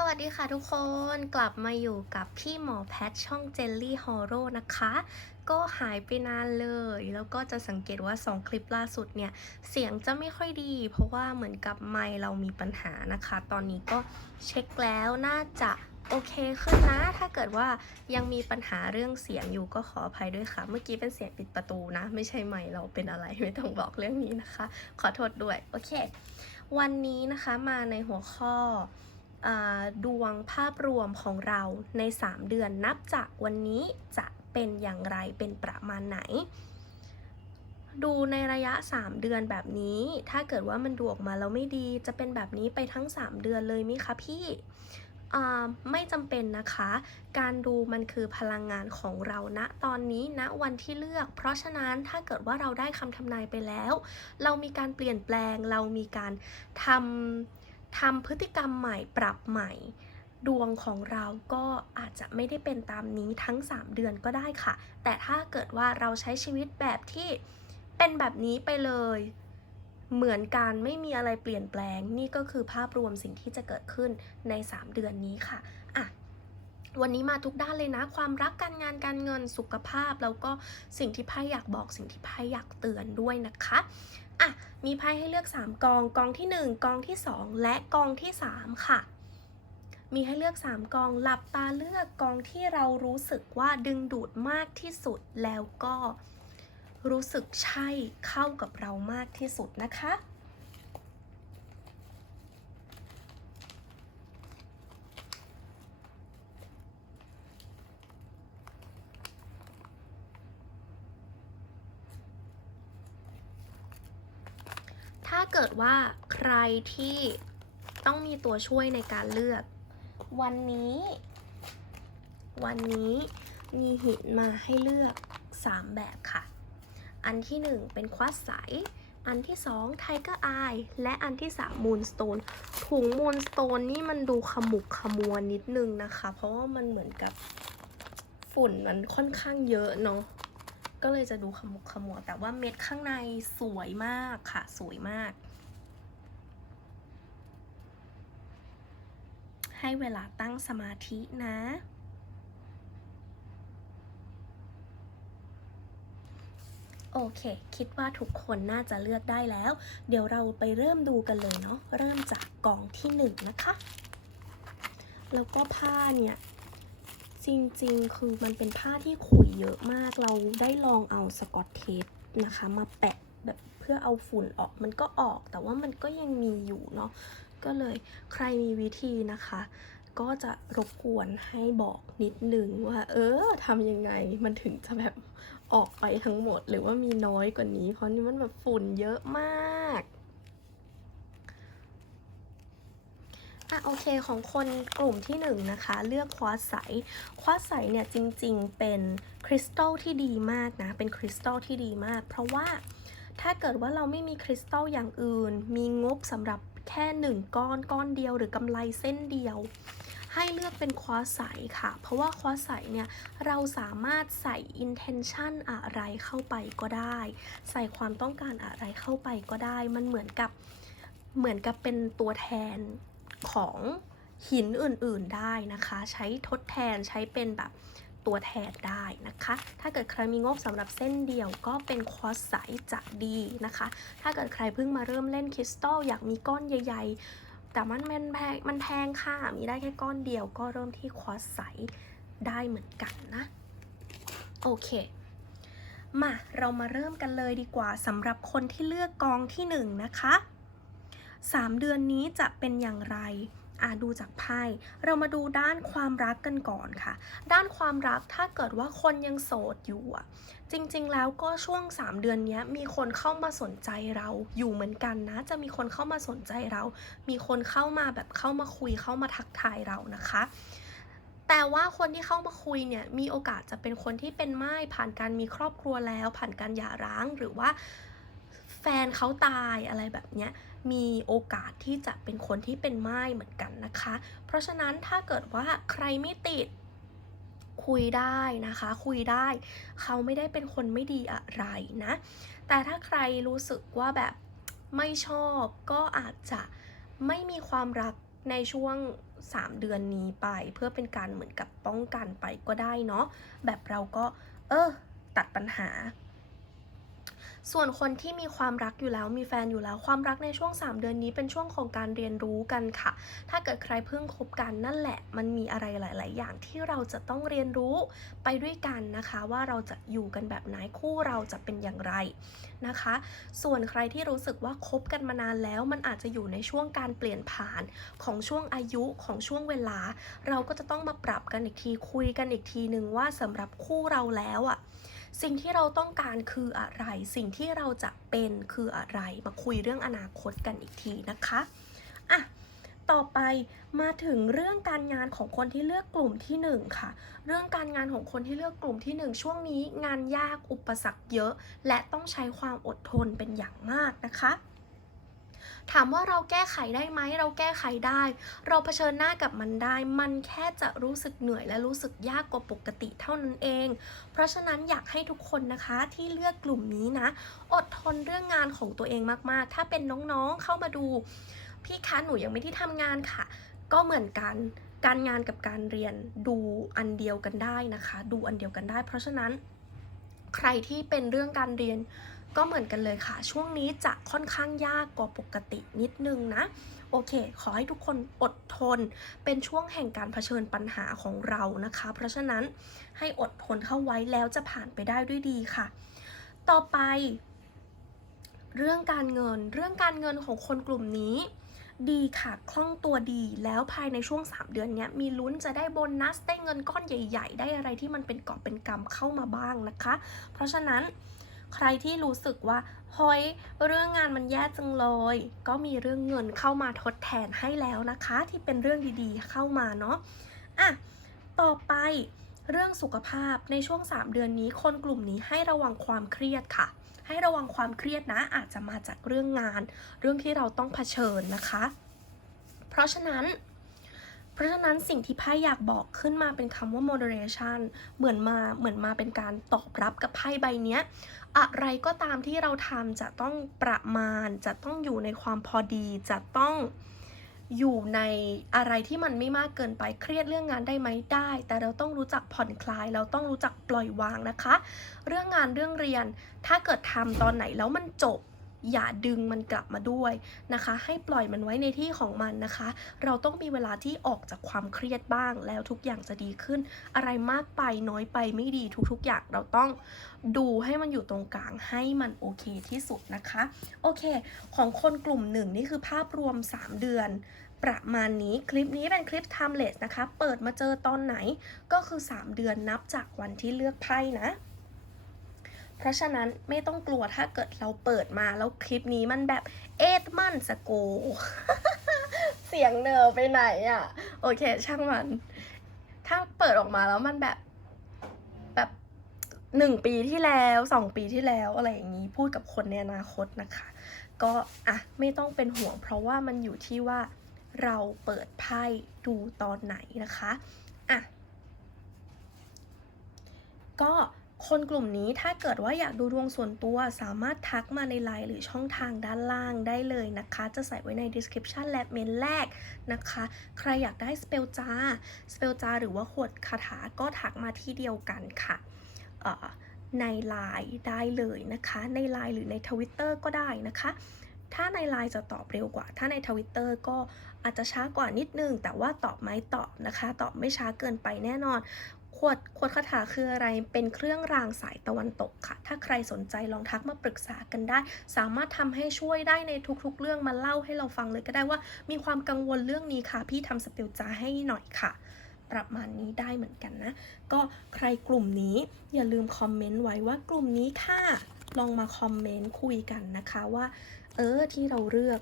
สวัสดีค่ะทุกคนกลับมาอยู่กับพี่หมอแพทช่อง Jelly Horror นะคะ ก็หายไปนานเลย แล้วก็จะสังเกตว่า 2 คลิปล่าสุดเนี่ย เสียงจะไม่ค่อยดี เพราะว่าเหมือนกับไมค์เรามีปัญหานะคะ ตอนนี้ก็เช็คแล้วน่าจะโอเคขึ้นนะ ถ้าเกิดว่ายังมีปัญหาเรื่องเสียงอยู่ก็ขออภัยด้วยค่ะ เมื่อกี้เป็นเสียงปิดประตูนะ ไม่ใช่ไมค์เราเป็นอะไรไม่ต้องบอกเรื่องนี้นะคะ ขอโทษด้วยโอเค วันนี้นะคะมาในหัวข้อ ดวงภาพรวมของเราใน 3 เดือนนับจากวันนี้จะเป็นอย่างไรเป็นประมาณไหน ดูในระยะ 3 เดือนแบบนี้ ถ้าเกิดว่ามันดูออกมาแล้วไม่ดี จะเป็นแบบนี้ไปทั้ง 3 เดือนเลยไหมคะพี่ไม่จำเป็นนะคะ การดูมันคือพลังงานของเราณตอนนี้ณวันที่เลือก เพราะฉะนั้นถ้าเกิดว่าเราได้คำทำนายไปแล้ว เรามีการเปลี่ยนแปลง เรามีการทำ ทำพฤติกรรมใหม่ปรับใหม่ ดวงของเราก็อาจจะไม่ได้เป็นตามนี้ทั้ง 3 เดือนก็ได้ค่ะ แต่ถ้าเกิดว่าเราใช้ชีวิตแบบที่เป็นแบบนี้ไปเลย เหมือนกันไม่มีอะไรเปลี่ยนแปลง นี่ก็คือภาพรวมสิ่งที่จะเกิดขึ้นใน 3 เดือนนี้ค่ะอะวันนี้มาทุกด้านเลยนะ ความรักการงานการเงินสุขภาพ แล้วก็สิ่งที่ไพ่อยากบอกสิ่งที่ไพ่อยากเตือนด้วยนะคะ อะมีไพ่ให้เลือก 3 กอง กองที่ 1 กองที่ 2 และกองที่ 3 ค่ะ มีให้เลือก 3 กอง หลับตาเลือกกองที่เรารู้สึกว่าดึงดูดมากที่สุดแล้วก็รู้สึกใช่เข้ากับเรามากที่สุดนะคะ กิดว่าใครที่ต้องมีตัวช่วยในการเลือก วันนี้ วันนี้มีหินมาให้เลือก 3 แบบค่ะ อันที่ 1 เป็นควาสใส อันที่2ไทเกอร์อายและอันที่3มูนสโตนถุงมูนสโตนนี่มันดูขมุกขมัวนิดนึงนะคะ เพราะว่ามันเหมือนกับฝุ่นมันค่อนข้างเยอะเนาะก็เลยจะดูขมุกขมัวแต่ว่าเม็ดข้างในสวยมากค่ะ สวยมาก ให้เวลาตั้งสมาธินะ โอเค คิดว่าทุกคนน่าจะเลือกได้แล้ว เดี๋ยวเราไปเริ่มดูกันเลยเนาะ เริ่มจากกองที่หนึ่งนะคะ แล้วก็ผ้าเนี่ยจริงๆ คือมันเป็นผ้าที่ขุยเยอะมาก เราได้ลองเอาสกอตเทปนะคะ มาแปะแบบเพื่อเอาฝุ่นออก มันก็ออก แต่ว่ามันก็ยังมีอยู่เนาะ ก็เลยใครมีวิธีนะคะ ก็จะรบกวนให้บอกนิดนึงว่า เออทำยังไงมันถึงจะแบบออกไปทั้งหมด หรือว่ามีน้อยกว่านี้ เพราะนี่มันแบบฝุ่นเยอะมากอะโอเคของคนกลุ่มที่หนึ่งนะคะเลือกควาร์ใสควาร์ใสเนี่ยจริงๆเป็นคริสตัลที่ดีมากนะเป็นคริสตัลที่ดีมาก เพราะว่าถ้าเกิดว่าเราไม่มีคริสตัลอย่างอื่น มีงบสำหรับ แค่หนึ่งก้อนก้อนเดียวหรือกำไรเส้นเดียว ให้เลือกเป็นควาใสค่ะ เพราะว่าควาใสเนี่ยเราสามารถใส่ intention อะไรเข้าไปก็ได้ ใส่ความต้องการอะไรเข้าไปก็ได้ มันเหมือนกับเหมือนกับเป็นตัวแทนของหินอื่นๆได้นะคะ ใช้ทดแทนใช้เป็นแบบ ตัวแทนได้นะคะ ถ้าเกิดใครมีงบสำหรับเส้นเดียวก็เป็นคอตใสจะดีนะคะ ถ้าเกิดใครเพิ่งมาเริ่มเล่นคริสตัลอยากมีก้อนใหญ่ ๆ แต่มันมันแพงมันแพงค่ะ มีได้แค่ก้อนเดียวก็เริ่มที่คอตใสได้เหมือนกันนะ โอเคมาเรามาเริ่มกันเลยดีกว่าสำหรับคนที่เลือกกองที่หนึ่งนะคะ 3 เดือนนี้จะเป็นอย่างไร อ่าดูจากไพ่เรามาดูด้านความรักกันก่อนค่ะ ด้านความรักถ้าเกิดว่าคนยังโสดอยู่อะจริงๆแล้วก็ช่วง 3 เดือนนี้มีคนเข้ามาสนใจเราอยู่เหมือนกันนะ จะมีคนเข้ามาสนใจเรา มีคนเข้ามาแบบเข้ามาคุยเข้ามาทักทายเรานะคะแต่ว่าคนที่เข้ามาคุยเนี่ยมีโอกาสจะเป็นคนที่เป็นไม้ผ่านการมีครอบครัวแล้ว ผ่านการหย่าร้างหรือว่าแฟนเขาตายอะไรแบบเนี้ย มีโอกาสที่จะเป็นคนที่เป็นไม้เหมือนกันนะคะ เพราะฉะนั้นถ้าเกิดว่าใครไม่ติดคุยได้นะคะ คุยได้ เขาไม่ได้เป็นคนไม่ดีอะไรนะ แต่ถ้าใครรู้สึกว่าแบบไม่ชอบก็อาจจะไม่มีความรักในช่วง 3 เดือนนี้ไป เพื่อเป็นการเหมือนกับป้องกันไปก็ได้เนาะแบบเราก็ เออ ตัดปัญหา ส่วนคนที่มีความรักอยู่แล้วมีแฟนอยู่แล้ว ความรักในช่วง 3 เดือนนี้เป็นช่วงของการเรียนรู้กันค่ะ ถ้าเกิดใครเพิ่งคบกันนั่นแหละ มันมีอะไรหลาย ๆ อย่างที่เราจะต้องเรียนรู้ไปด้วยกันนะคะ ว่าเราจะอยู่กันแบบไหนคู่เราจะเป็นอย่างไรนะคะ ส่วนใครที่รู้สึกว่าคบกันมานานแล้วมันอาจจะอยู่ในช่วงการเปลี่ยนผ่านของช่วงอายุของช่วงเวลา เราก็จะต้องมาปรับกันอีกทีคุยกันอีกทีหนึ่งว่าสำหรับคู่เราแล้วอะ่ะ สิ่งที่เราต้องการคืออะไร สิ่งที่เราจะเป็นคืออะไร มาคุยเรื่องอนาคตกันอีกทีนะคะอะต่อไปมาถึงเรื่องการงานของคนที่เลือกกลุ่มที่หนึ่งค่ะ เรื่องการงานของคนที่เลือกกลุ่มที่หนึ่งช่วงนี้งานยากอุปสรรคเยอะ และต้องใช้ความอดทนเป็นอย่างมากนะคะ ถามว่าเราแก้ไขได้ไหมเราแก้ไขได้ เราเผชิญหน้ากับมันได้ มันแค่จะรู้สึกเหนื่อยและรู้สึกยากกว่าปกติเท่านั้นเอง เพราะฉะนั้นอยากให้ทุกคนนะคะที่เลือกกลุ่มนี้นะ อดทนเรื่องงานของตัวเองมากๆ ถ้าเป็นน้องๆเข้ามาดู พี่คะหนูยังไม่ได้ทำงานค่ะ ก็เหมือนกันการงานกับการเรียนดูอันเดียวกันได้นะคะ ดูอันเดียวกันได้ เพราะฉะนั้นใครที่เป็นเรื่องการเรียน ก็เหมือนกันเลยค่ะ ช่วงนี้จะค่อนข้างยากกว่าปกตินิดนึงนะ โอเค ขอให้ทุกคนอดทน เป็นช่วงแห่งการเผชิญปัญหาของเรานะคะ เพราะฉะนั้นให้อดทนเข้าไว้แล้วจะผ่านไปได้ด้วยดีค่ะ ต่อไป เรื่องการเงิน เรื่องการเงินของคนกลุ่มนี้ดีค่ะ คล่องตัวดีแล้วภายในช่วง 3 เดือนนี้มีลุ้นจะได้โบนัส ได้เงินก้อนใหญ่ ๆ ได้อะไรที่มันเป็นกอบเป็นกำเข้ามาบ้างนะคะ เพราะฉะนั้น ใครที่รู้สึกว่าเฮ้ยเรื่องงานมันแย่จังเลย ก็มีเรื่องเงินเข้ามาทดแทนให้แล้วนะคะ ที่เป็นเรื่องดีๆเข้ามาเนาะอะต่อไปเรื่องสุขภาพในช่วง 3 เดือนนี้ คนกลุ่มนี้ให้ระวังความเครียดค่ะ ให้ระวังความเครียดนะ อาจจะมาจากเรื่องงาน เรื่องที่เราต้องเผชิญนะคะ เพราะฉะนั้น เพราะฉะนั้นสิ่งที่ไพ่อยากบอกขึ้นมาเป็นคำว่า moderation เหมือนมาเหมือนมาเป็นการตอบรับกับไพ่ใบเนี้ย อะไรก็ตามที่เราทำจะต้องประมาณ จะต้องอยู่ในความพอดี จะต้องอยู่ในอะไรที่มันไม่มากเกินไปเครียดเรื่องงานได้ไหมได้ แต่เราต้องรู้จักผ่อนคลาย เราต้องรู้จักปล่อยวางนะคะ เรื่องงานเรื่องเรียนถ้าเกิดทำตอนไหนแล้วมันจบ อย่าดึงมันกลับมาด้วยนะคะ ให้ปล่อยมันไว้ในที่ของมันนะคะ เราต้องมีเวลาที่ออกจากความเครียดบ้าง แล้วทุกอย่างจะดีขึ้น อะไรมากไปน้อยไปไม่ดีทุกๆ อย่างเราต้องดูให้มันอยู่ตรงกลางให้มันโอเคที่สุดนะคะ โอเค ของคนกลุ่มหนึ่งนี่คือภาพรวม 3 เดือนประมาณนี้คลิปนี้เป็นคลิป timeless นะคะ เปิดมาเจอตอนไหนก็คือ 3 เดือนนับจากวันที่เลือกไพ่นะ เพราะฉะนั้นไม่ต้องกลัวถ้าเกิดเราเปิดมาแล้วคลิปนี้มันแบบเอ็ดมันสโก เสียงเนอไปไหนอะ่ะ โอเค ช่างมัน ถ้าเปิดออกมาแล้วมันแบบแบบหนึ่งปีที่แล้วสองปีที่แล้วอะไรอย่างนี้พูดกับคนในอนาคตนะคะ ก็อะไม่ต้องเป็นห่วง เพราะว่ามันอยู่ที่ว่าเราเปิดไพ่ดูตอนไหนนะคะ อะ ก็ คนกลุ่มนี้ถ้าเกิดว่าอยากดูดวงส่วนตัวสามารถทักมาในไลน์หรือช่องทางด้านล่างได้เลยนะคะ จะใส่ไว้ใน description และเมนแรกนะคะ ใครอยากได้สเปลจาสเปลจาหรือว่าขวดคาถาก็ทักมาที่เดียวกันค่ะในไลน์ได้เลยนะคะ ในไลน์หรือในทวิตเตอร์ก็ได้นะคะ ถ้าในไลน์จะตอบเร็วกว่า ถ้าในทวิตเตอร์ก็อาจจะช้ากว่านิดนึง แต่ว่าตอบไหมตอบนะคะ ตอบไม่ช้าเกินไปแน่นอน ขวดขวดคาถาคืออะไร เป็นเครื่องรางสายตะวันตกค่ะ ถ้าใครสนใจลองทักมาปรึกษากันได้ สามารถทำให้ช่วยได้ในทุกๆ เรื่องมาเล่าให้เราฟังเลยก็ได้ว่า มีความกังวลเรื่องนี้ค่ะ พี่ทำสเปลจาให้หน่อยค่ะ ประมาณนี้ได้เหมือนกันนะ ก็ใครกลุ่มนี้อย่าลืมคอมเมนต์ไว้ว่ากลุ่มนี้ค่ะ ลองมาคอมเมนต์คุยกันนะคะว่า เออที่เราเลือก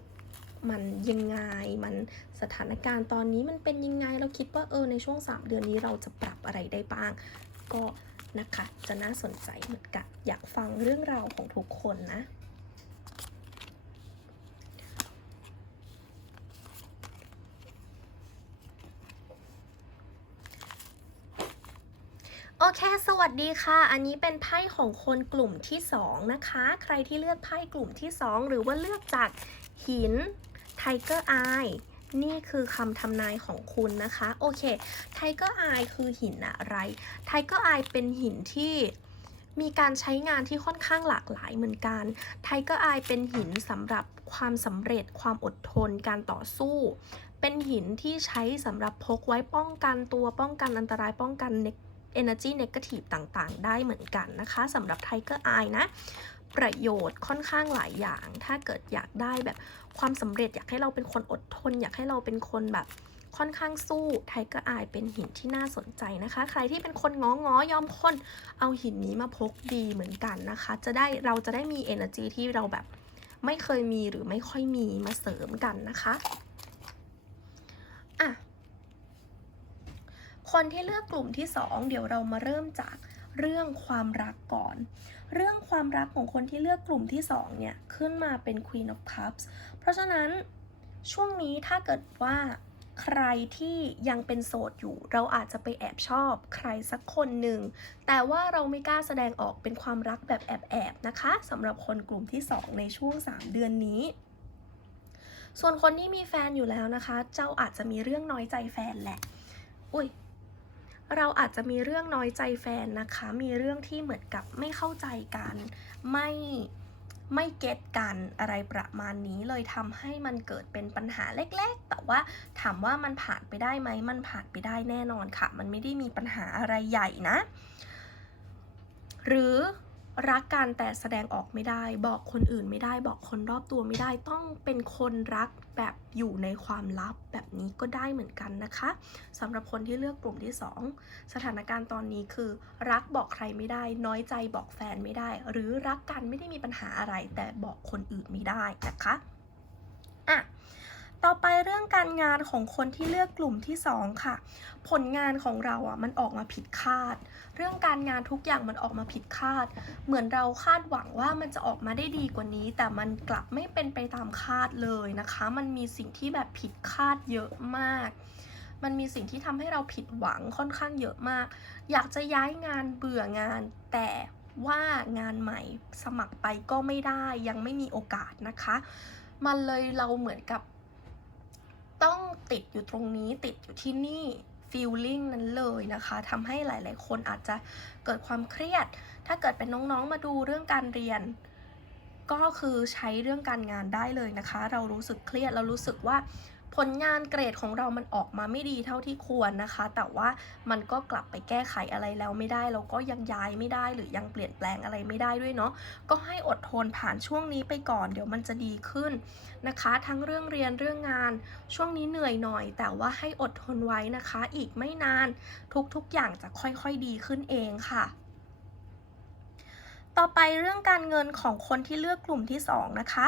มันยังไง มันสถานการณ์ตอนนี้มันเป็นยังไง เราคิดว่าเออในช่วง 3 เดือนนี้เราจะปรับอะไรได้บ้าง ก็นะคะจะน่าสนใจเหมือนกันอยากฟังเรื่องราวของทุกคนนะโอเค สวัสดีค่ะ อันนี้เป็นไพ่ของคนกลุ่มที่ 2 นะคะ ใครที่เลือกไพ่กลุ่มที่ 2 หรือว่าเลือกจากหิน Tiger Eye นี่คือคำทำนายของคุณนะคะ โอเคไทเกอร์อายคือหินอะไรไทเกอร์อายเป็นหินที่มีการใช้งานที่ค่อนข้างหลากหลายเหมือนกันไทเกอร์อายเป็นหินสำหรับความสำเร็จความอดทนการต่อสู้ เป็นหินที่ใช้สำหรับพกไว้ป้องกันตัวป้องกันอันตรายป้องกัน energy negative ต่างๆ ได้เหมือนกันนะคะสำหรับ Tiger Eye นะ ประโยชน์ค่อนข้างหลายอย่าง ถ้าเกิดอยากได้แบบความสำเร็จอยากให้เราเป็นคนอดทน อยากให้เราเป็นคนแบบค่อนข้างสู้ Tiger Eye เป็นหินที่น่าสนใจนะคะ ใครที่เป็นคนง้อง้อยอมคนเอาหินนี้มาพกดีเหมือนกันนะคะ จะได้เราจะได้มี energy ที่เราแบบไม่เคยมีหรือไม่ค่อยมีมาเสริมกันนะคะอะคนที่เลือกกลุ่มที่ 2 เดี๋ยวเรามาเริ่มจากเรื่องความรักก่อน เรื่องความรักของคนที่เลือกกลุ่มที่2เนี่ยขึ้นมาเป็น Queen of Cups เพราะฉะนั้นช่วงนี้ถ้าเกิดว่าใครที่ยังเป็นโสดอยู่ เราอาจจะไปแอบชอบใครสักคนหนึ่ง แต่ว่าเราไม่กล้าแสดงออกเป็นความรักแบบแอบๆนะคะสำหรับคนกลุ่มที่ 2 ในช่วง 3 เดือนนี้ ส่วนคนที่มีแฟนอยู่แล้วนะคะ เจ้าอาจจะมีเรื่องน้อยใจแฟนแหละ อุ้ย เราอาจจะมีเรื่องน้อยใจแฟนนะคะ มีเรื่องที่เหมือนกับไม่เข้าใจกัน ไม่ไม่เก็ตกันอะไรประมาณนี้เลยทำให้มันเกิดเป็นปัญหาเล็กๆ แต่ว่าถามว่ามันผ่านไปได้ไหม มันผ่านไปได้แน่นอนค่ะ มันไม่ได้มีปัญหาอะไรใหญ่นะ หรือ รักกันแต่แสดงออกไม่ได้ บอกคนอื่นไม่ได้ บอกคนรอบตัวไม่ได้ ต้องเป็นคนรักแบบอยู่ในความลับแบบนี้ก็ได้เหมือนกันนะคะสำหรับคนที่เลือกกลุ่มที่ 2 สถานการณ์ตอนนี้คือ รักบอกใครไม่ได้ น้อยใจบอกแฟนไม่ได้ หรือรักกันไม่ได้มีปัญหาอะไร แต่บอกคนอื่นไม่ได้นะคะอะ ต่อไปเรื่องการงานของคนที่เลือกกลุ่มที่2ค่ะ ผลงานของเราอะมันออกมาผิดคาด เรื่องการงานทุกอย่างมันออกมาผิดคาด เหมือนเราคาดหวังว่ามันจะออกมาได้ดีกว่านี้ แต่มันกลับไม่เป็นไปตามคาดเลยนะคะ มันมีสิ่งที่แบบผิดคาดเยอะมาก มันมีสิ่งที่ทำให้เราผิดหวังค่อนข้างเยอะมาก อยากจะย้ายงานเบื่องาน แต่ว่างานใหม่สมัครไปก็ไม่ได้ยังไม่มีโอกาสนะคะ มันเลยเราเหมือนกับ ต้องติดอยู่ตรงนี้ติดอยู่ที่นี่ฟีลลิ่งนั้นเลยนะคะทำให้หลาย ๆ คนอาจจะเกิดความเครียด ถ้าเกิดเป็นน้อง ๆ มาดูเรื่องการเรียน ก็คือใช้เรื่องการงานได้เลยนะคะ เรารู้สึกเครียดเรารู้สึกว่า ผลงานเกรดของเรามันออกมาไม่ดีเท่าที่ควรนะคะ แต่ว่ามันก็กลับไปแก้ไขอะไรแล้วไม่ได้เราก็ยังย้ายไม่ได้ หรือยังเปลี่ยนแปลงอะไรไม่ได้ด้วยเนาะก็ให้อดทนผ่านช่วงนี้ไปก่อน เดี๋ยวมันจะดีขึ้นนะคะ ทั้งเรื่องเรียนเรื่องงาน ช่วงนี้เหนื่อยหน่อย แต่ว่าให้อดทนไว้นะคะ อีกไม่นาน ทุกๆอย่างจะค่อยๆดีขึ้นเองค่ะ ต่อไปเรื่องการเงินของคนที่เลือกกลุ่มที่ 2 นะคะ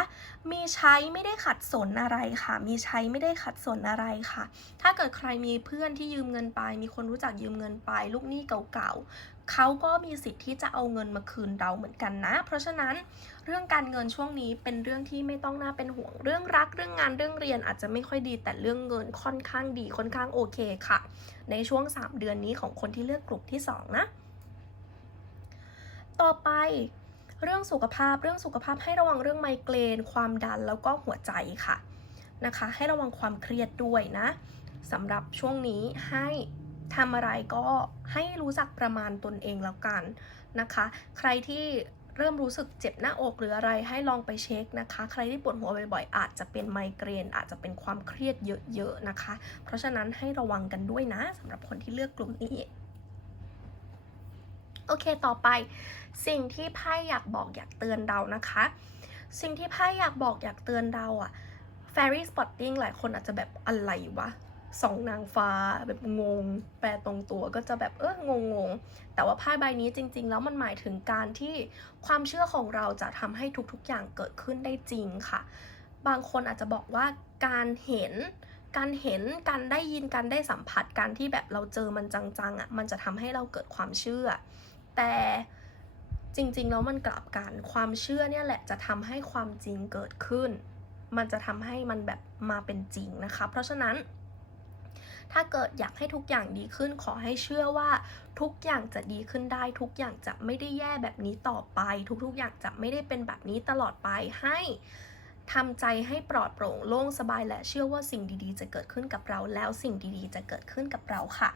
มีใช้ไม่ได้ขัดสนอะไรค่ะ มีใช้ไม่ได้ขัดสนอะไรค่ะ ถ้าเกิดใครมีเพื่อนที่ยืมเงินไป มีคนรู้จักยืมเงินไป ลูกหนี้เก่าๆเขาก็มีสิทธิ์ที่จะเอาเงินมาคืนเราเหมือนกันนะ เพราะฉะนั้นเรื่องการเงินช่วงนี้เป็นเรื่องที่ไม่ต้องน่าเป็นห่วง เรื่องรักเรื่องงานเรื่องเรียนอาจจะไม่ค่อยดี แต่เรื่องเงินค่อนข้างดีค่อนข้างโอเคค่ะ ในช่วง 3 เดือนนี้ของคนที่เลือกกลุ่มที่ 2 นะ ต่อไป เรื่องสุขภาพเรื่องสุขภาพให้ระวังเรื่องไมเกรน ความดันแล้วก็หัวใจค่ะนะคะ ให้ระวังความเครียดด้วยนะสำหรับช่วงนี้ให้ทำอะไรก็ให้รู้จักประมาณตนเองแล้วกันนะคะ ใครที่เริ่มรู้สึกเจ็บหน้าอกหรืออะไรให้ลองไปเช็คนะคะ ใครที่ปวดหัวบ่อยๆอาจจะเป็นไมเกรน อาจจะเป็นความเครียดเยอะๆนะคะ เพราะฉะนั้นให้ระวังกันด้วยนะสำหรับคนที่เลือกกลุ่มนี้ โอเคต่อไป สิ่งที่ไพ่อยากบอกอยากเตือนเรานะคะ สิ่งที่ไพ่อยากบอกอยากเตือนเราอะ fairy spotting หลายคนอาจจะแบบอะไรวะสองนางฟ้าแบบงง แปลตรงตัวก็จะแบบเอองงงแต่ว่าไพ่ใบนี้จริง ๆ แล้วมันหมายถึงการที่ความเชื่อของเราจะทำให้ทุกๆอย่างเกิดขึ้นได้จริงค่ะ บางคนอาจจะบอกว่าการเห็น การเห็นการได้ยินการได้สัมผัสการที่แบบเราเจอมันจังๆอะ่ะมันจะทำให้เราเกิดความเชื่อ แต่ จริงๆแล้วมันกลับกันความเชื่อเนี่ยแหละจะทำให้ความจริงเกิดขึ้น มันจะทำให้มันแบบมาเป็นจริงนะคะ เพราะฉะนั้น ถ้าเกิดอยากให้ทุกอย่างดีขึ้นขอให้เชื่อว่าทุกอย่างจะดีขึ้นได้ ทุกอย่างจะไม่ได้แย่แบบนี้ต่อไป ทุกๆอย่างจะไม่ได้เป็นแบบนี้ตลอดไปให้ ทำใจให้ปลอดโปร่งโล่งสบายและเชื่อว่าสิ่งดีๆ จะเกิดขึ้นกับเรา แล้วสิ่งดีๆ จะเกิดขึ้นกับเราค่ะ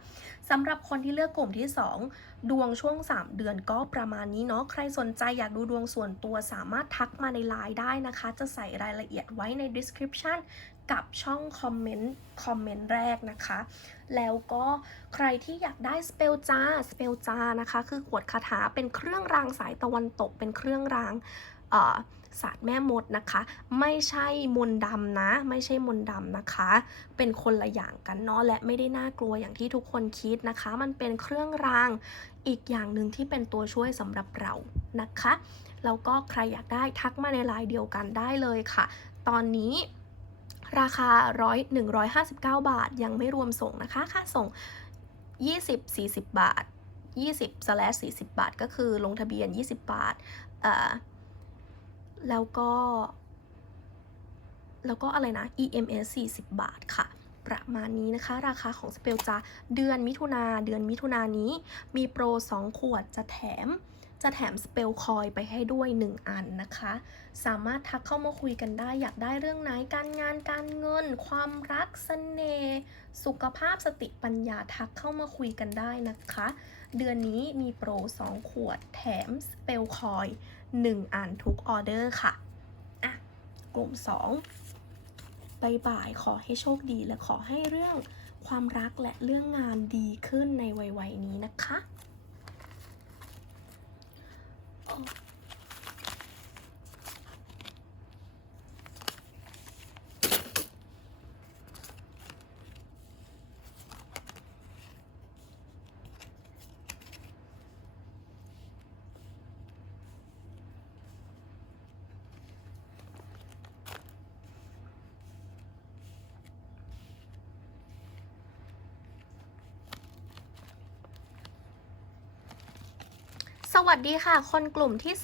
สำหรับคนที่เลือกกลุ่มที่ 2 ดวงช่วง 3 เดือนก็ประมาณนี้เนาะใครสนใจอยากดูดวงส่วนตัวสามารถทักมาในไลน์ได้นะคะ จะใส่รายละเอียดไว้ใน description กับช่องคอมเมนต์คอมเมนต์แรกนะคะ แล้วก็ใครที่อยากได้สเปลจาสเปลจานะคะ คือขวดคาถาเป็นเครื่องรางสายตะวันตกเป็นเครื่องรางเอ่อ ศาสตร์แม่มดนะคะ ไม่ใช่มนดำนะ ไม่ใช่มนดำนะคะ เป็นคนละอย่างกันเนาะและไม่ได้น่ากลัวอย่างที่ทุกคนคิดนะคะ มันเป็นเครื่องรางอีกอย่างหนึ่งที่เป็นตัวช่วยสำหรับเรานะคะแล้วก็ใครอยากได้ทักมาในไลน์เดียวกันได้เลยค่ะ ตอนนี้ราคาร้อย159 บาท ยังไม่รวมส่งนะคะ ค่าส่ง 20 40 บาท 20/40 บาท ก็คือลงทะเบียน 20 บาทเอ่อ แล้วก็ แล้วก็อะไรนะ EMS 40 บาทค่ะ ประมาณนี้นะคะ ราคาของสเปลจาเดือนมิถุนาเดือนมิถุนานี้ มีโปร 2 ขวดจะแถมจะแถมสเปลคอยไปให้ด้วย 1 อันนะคะ สามารถทักเข้ามาคุยกันได้ อยากได้เรื่องไหน การงานการเงิน ความรักสเสน่ห์สุขภาพสติปัญญาทักเข้ามาคุยกันได้นะคะ เดือนนี้มีโปร 2 ขวดแถมสเปลคอย 1 อันทุกออเดอร์ค่ะ อะ กลุ่ม2บายบายขอให้โชคดีและขอให้เรื่องความรักและเรื่องงานดีขึ้นในวัยวัยนี้นะคะ วัสดีค่ะ คนกลุ่มที่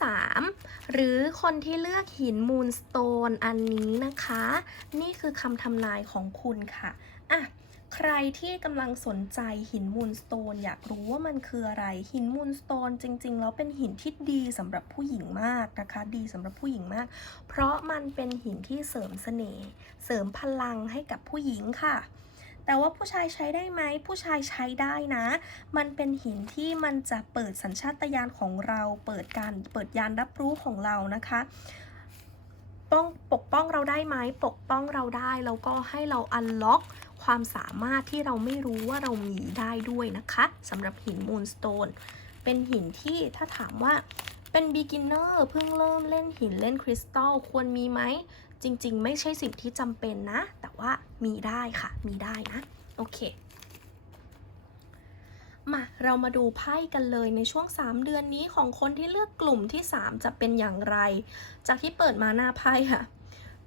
3 หรือคนที่เลือกหินมูนสโตนอันนี้นะคะ นี่คือคำทำนายของคุณค่ะอะใครที่กำลังสนใจหินมูนสโตนอยากรู้ว่ามันคืออะไร หินมูนสโตนจริงๆ แล้วเป็นหินที่ดีสำหรับผู้หญิงมากนะคะ ดีสำหรับผู้หญิงมาก เพราะมันเป็นหินที่เสริมเสน่ห์เสริมพลังให้กับผู้หญิงค่ะ แต่ว่าผู้ชายใช้ได้ไหม ผู้ชายใช้ได้นะ มันเป็นหินที่มันจะเปิดสัญชาตญาณของเรา เปิดการเปิดยานรับรู้ของเรานะคะป้องปกป้องเราได้ไหมปกป้องเราได้แล้วก็ให้เราอันล็อกความสามารถที่เราไม่รู้ว่าเรามีได้ด้วยนะคะสำหรับหินมูนสโตนเป็นหินที่ถ้าถามว่าเป็น beginner เพิ่งเริ่มเล่นหินเล่นคริสตัลควรมีไหม จริงๆ ไม่ใช่สิ่งที่จำเป็นนะ แต่ว่ามีได้ค่ะ มีได้นะ โอเค มาเรามาดูไพ่กันเลยในช่วง 3 เดือนนี้ของคนที่เลือกกลุ่มที่ 3 จะเป็นอย่างไร จากที่เปิดมาหน้าไพ่ค่ะ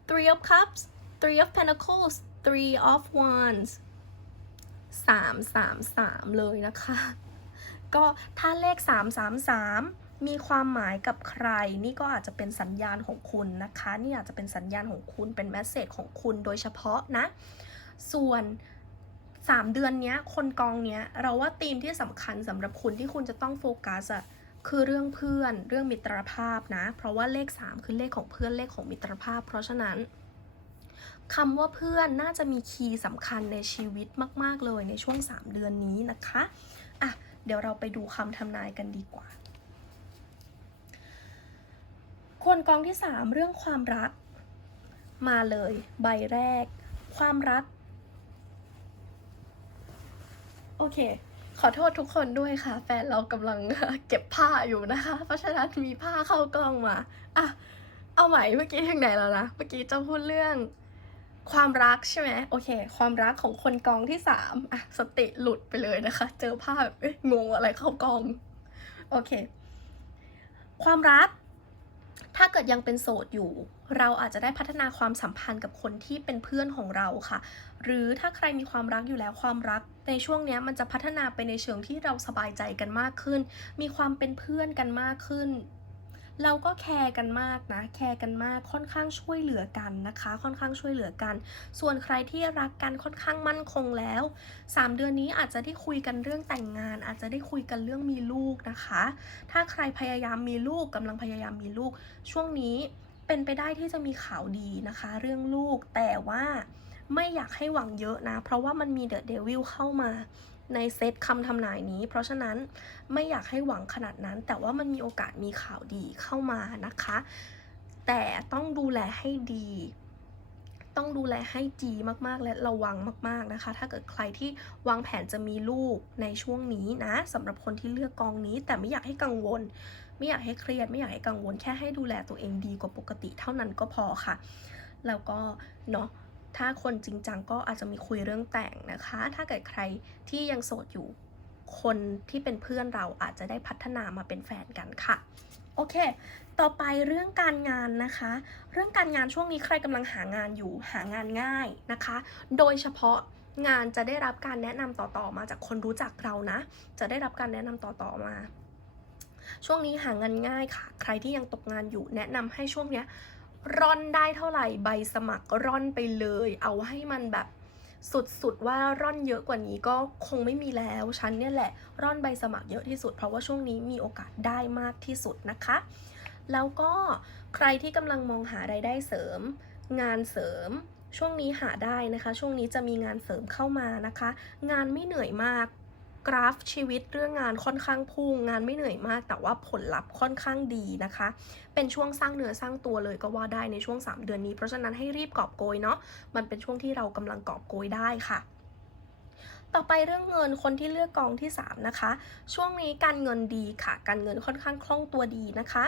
three of cups three of pentacles three of wands 3 3 3 เลยนะคะ ก็ถ้าเลข 3 3 3 มีความหมายกับใคร นี่ก็อาจจะเป็นสัญญาณของคุณนะคะ นี่อาจจะเป็นสัญญาณของคุณเป็นแมสเซจของคุณโดยเฉพาะนะ ส่วน 3 เดือนนี้คนกองเนี้ยเราว่าธีมที่สำคัญสำหรับคุณที่คุณจะต้องโฟกัสอะคือเรื่องเพื่อนเรื่องมิตรภาพนะ เพราะว่าเลข 3 คือเลขของเพื่อนเลขของมิตรภาพ เพราะฉะนั้นคำว่าเพื่อนน่าจะมีคีย์สำคัญในชีวิตมาก ๆ เลยในช่วง 3 เดือนนี้นะคะ อะ เดี๋ยวเราไปดูคำทำนายกันดีกว่า คนกองที่ 3 เรื่องความรัก มาเลย ใบแรก ความรัก โอเค ขอโทษทุกคนด้วยค่ะ แฟนเรากำลังเก็บผ้าอยู่นะคะ เพราะฉะนั้นมีผ้าเข้ากล้องมาอะเอาใหม่เมื่อกี้ถึงไหนแล้วนะเมื่อกี้จะพูดเรื่องความรักใช่ไหมโอเค ความรักของคนกองที่สามอะสติหลุดไปเลยนะคะ เจอภาพเอ๊ะงงอะไรเข้ากอง โอเค ความรัก ถ้าเกิดยังเป็นโสดอยู่ เราอาจจะได้พัฒนาความสัมพันธ์กับคนที่เป็นเพื่อนของเราค่ะ หรือถ้าใครมีความรักอยู่แล้วความรัก ในช่วงนี้มันจะพัฒนาไปในเชิงที่เราสบายใจกันมากขึ้น มีความเป็นเพื่อนกันมากขึ้น เราก็แคร์กันมากนะแคร์กันมากค่อนข้างช่วยเหลือกันนะคะ ค่อนข้างช่วยเหลือกัน ส่วนใครที่รักกันค่อนข้างมั่นคงแล้ว 3 เดือนนี้อาจจะได้คุยกันเรื่องแต่งงาน อาจจะได้คุยกันเรื่องมีลูกนะคะ ถ้าใครพยายามมีลูกกำลังพยายามมีลูก ช่วงนี้เป็นไปได้ที่จะมีข่าวดีนะคะ เรื่องลูกแต่ว่าไม่อยากให้หวังเยอะนะ เพราะว่ามันมีเดอะเดวิลเข้ามา ในเซตคำทำนายนี้ เพราะฉะนั้นไม่อยากให้หวังขนาดนั้น แต่ว่ามันมีโอกาสมีข่าวดีเข้ามานะคะ แต่ต้องดูแลให้ดี ต้องดูแลให้ดีมากๆ และระวังมาก ๆนะคะ ถ้าเกิดใครที่วางแผนจะมีลูกในช่วงนี้นะสำหรับคนที่เลือกกองนี้ แต่ไม่อยากให้กังวล ไม่อยากให้เครียดไม่อยากให้กังวลแค่ให้ดูแลตัวเองดีกว่าปกติเท่านั้นก็พอค่ะ แล้วก็เนาะ ถ้าคนจริงจังก็อาจจะมีคุยเรื่องแต่งนะคะ ถ้าเกิดใครที่ยังโสดอยู่ คนที่เป็นเพื่อนเราอาจจะได้พัฒนามาเป็นแฟนกันค่ะ โอเค ต่อไปเรื่องการงานนะคะ เรื่องการงานช่วงนี้ใครกำลังหางานอยู่ หางานง่ายนะคะ โดยเฉพาะงานจะได้รับการแนะนำต่อๆมาจากคนรู้จักเรานะ จะได้รับการแนะนำต่อๆมา ช่วงนี้หางานง่ายค่ะ ใครที่ยังตกงานอยู่แนะนำให้ช่วงเนี้ย ร่อนได้เท่าไหร่ใบสมัครร่อนไปเลย เอาให้มันแบบสุดๆว่าร่อนเยอะกว่านี้ก็คงไม่มีแล้วฉันเนี่ยแหละร่อนใบสมัครเยอะที่สุด เพราะว่าช่วงนี้มีโอกาสได้มากที่สุดนะคะ แล้วก็ใครที่กำลังมองหารายได้เสริม งานเสริมช่วงนี้หาได้นะคะ ช่วงนี้จะมีงานเสริมเข้ามานะคะ งานไม่เหนื่อยมาก กราฟชีวิตเรื่องงานค่อนข้างพุ่งงานไม่เหนื่อยมาก แต่ว่าผลลัพธ์ค่อนข้างดีนะคะ เป็นช่วงสร้างเนื้อสร้างตัวเลยก็ว่าได้ในช่วง 3 เดือนนี้ เพราะฉะนั้นให้รีบกอบโกยเนาะมันเป็นช่วงที่เรากำลังกอบโกยได้ค่ะต่อไปเรื่องเงินคนที่เลือกกองที่ 3 นะคะ ช่วงนี้การเงินดีค่ะ การเงินค่อนข้างคล่องตัวดีนะคะ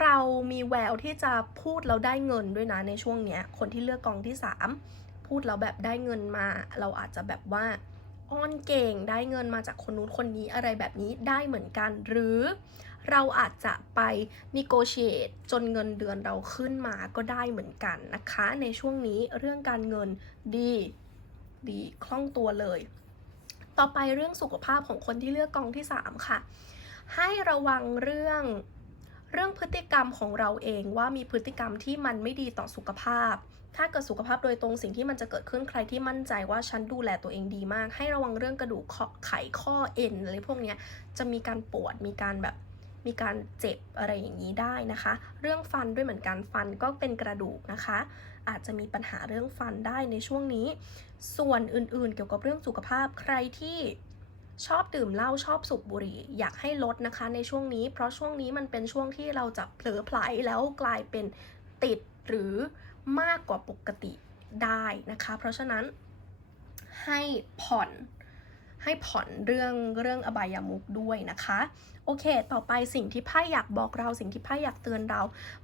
เรามีแววที่จะพูดแล้วได้เงินด้วยนะในช่วงเนี้ยคนที่เลือกกองที่ 3 พูดแล้วแบบได้เงินมา เราอาจจะแบบว่า อ้อนเก่งได้เงินมาจากคนนู้นคนนี้อะไรแบบนี้ได้เหมือนกัน หรือเราอาจจะไป negotiate จนเงินเดือนเราขึ้นมาก็ได้เหมือนกันนะคะ ในช่วงนี้เรื่องการเงินดีดีคล่องตัวเลย ต่อไปเรื่องสุขภาพของคนที่เลือกกองที่ 3 ค่ะ ให้ระวังเรื่อง เรื่องพฤติกรรมของเราเองว่ามีพฤติกรรมที่มันไม่ดีต่อสุขภาพ ถ้าเกิดสุขภาพโดยตรงสิ่งที่มันจะเกิดขึ้นใครที่มั่นใจว่าฉันดูแลตัวเองดีมาก ให้ระวังเรื่องกระดูกข้อไขข้อเอ็นอะไรพวกนี้จะมีการปวดมีการแบบมีการเจ็บอะไรอย่างนี้ได้นะคะ เรื่องฟันด้วยเหมือนกันฟันก็เป็นกระดูกนะคะ อาจจะมีปัญหาเรื่องฟันได้ในช่วงนี้ ส่วนอื่นๆ เกี่ยวกับเรื่องสุขภาพใครที่ ชอบดื่มเหล้าชอบสูบบุหรี่ อยากให้ลดนะคะในช่วงนี้ เพราะช่วงนี้มันเป็นช่วงที่เราจะเผลอไผลแล้วกลายเป็นติดหรือมากกว่าปกติได้นะคะ เพราะฉะนั้นให้ผ่อนให้ผ่อนเรื่องเรื่องอบายามุกด้วยนะคะ โอเค ต่อไปสิ่งที่ไพ่อยากบอกเราสิ่งที่ไพ่อยากเตือนเรา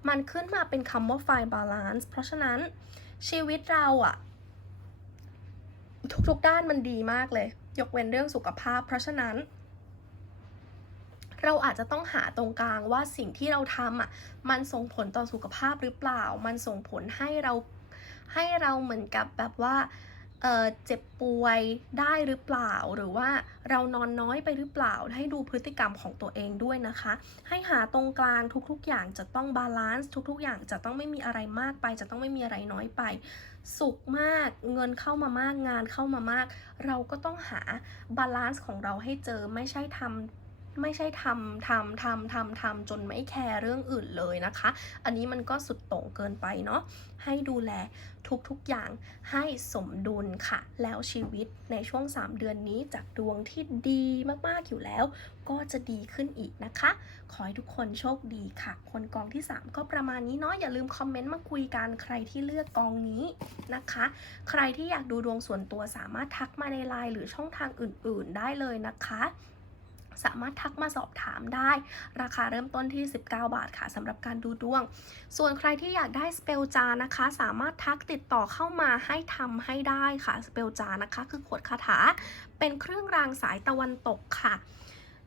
มันขึ้นมาเป็นคำว่า find balance เพราะฉะนั้นชีวิตเราอะทุกๆด้านมันดีมากเลย ยกเว้นเรื่องสุขภาพ เพราะฉะนั้น เราอาจจะต้องหาตรงกลางว่าสิ่งที่เราทำอะมันส่งผลต่อสุขภาพหรือเปล่า มันส่งผลให้เราให้เราเหมือนกับแบบว่า เจ็บป่วยได้หรือเปล่า หรือว่าเรานอนน้อยไปหรือเปล่า ให้ดูพฤติกรรมของตัวเองด้วยนะคะ ให้หาตรงกลางทุกๆ อย่างจะต้องบาลานซ์ทุกๆ อย่างจะต้องไม่มีอะไรมากไป จะต้องไม่มีอะไรน้อยไป สุขมากเงินเข้ามามากงานเข้ามามาก เราก็ต้องหาบาลานซ์ของเราให้เจอไม่ใช่ทำ ไม่ใช่ทำทำทำทำทำจนไม่แคร์เรื่องอื่นเลยนะคะ อันนี้มันก็สุดโต่งเกินไปเนาะให้ดูแลทุกๆอย่างให้สมดุลค่ะ แล้วชีวิตในช่วง 3 เดือนนี้จากดวงที่ดีมากๆอยู่แล้ว ก็จะดีขึ้นอีกนะคะ ขอให้ทุกคนโชคดีค่ะ คนกองที่ 3 ก็ประมาณนี้เนาะอย่าลืมคอมเมนต์มาคุยกันใครที่เลือกกองนี้นะคะ ใครที่อยากดูดวงส่วนตัวสามารถทักมาในไลน์หรือช่องทางอื่นๆได้เลยนะคะ สามารถทักมาสอบถามได้ ราคาเริ่มต้นที่ 19 บาทค่ะสำหรับการดูดวง ส่วนใครที่อยากได้สเปลจานะคะ สามารถทักติดต่อเข้ามาให้ทำให้ได้ค่ะสเปลจานะคะ คือขวดคาถาเป็นเครื่องรางสายตะวันตกค่ะ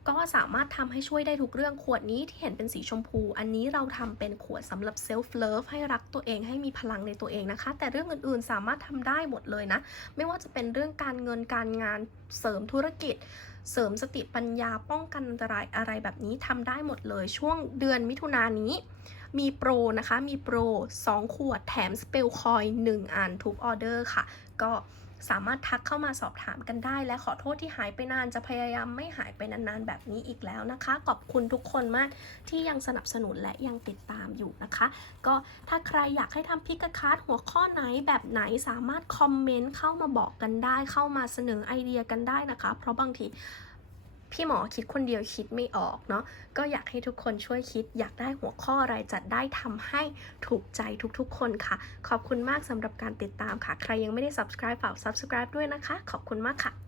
ก็สามารถทำให้ช่วยได้ทุกเรื่องขวดนี้ที่เห็นเป็นสีชมพู อันนี้เราทำเป็นขวดสำหรับเซลฟ์เลิฟให้รักตัวเองให้มีพลังในตัวเองนะคะ แต่เรื่องอื่นๆสามารถทำได้หมดเลยนะ ไม่ว่าจะเป็นเรื่องการเงินการงานเสริมธุรกิจ เสริมสติปัญญาป้องกันอันตรายอะไรแบบนี้ทำได้หมดเลย ช่วงเดือนมิถุนายนนี้มีโปรนะคะ มีโปร 2 ขวดแถมสเปลคอย 1 อันทุกออเดอร์ค่ะ ก็ สามารถทักเข้ามาสอบถามกันได้ และขอโทษที่หายไปนานจะพยายามไม่หายไปนานๆแบบนี้อีกแล้วนะคะ ขอบคุณทุกคนมากที่ยังสนับสนุนและยังติดตามอยู่นะคะ ก็ถ้าใครอยากให้ทำพิกคัสหัวข้อไหนแบบไหนสามารถคอมเมนต์เข้ามาบอกกันได้ เข้ามาเสนอไอเดียกันได้นะคะ เพราะบางที พี่หมอคิดคนเดียวคิดไม่ออกเนาะก็อยากให้ทุกคนช่วยคิด อยากได้หัวข้ออะไรจัดได้ทำให้ถูกใจทุกๆ คนค่ะ ขอบคุณมากสำหรับการติดตามค่ะ ใครยังไม่ได้ subscribe ฝาก subscribe ด้วยนะคะ ขอบคุณมากค่ะ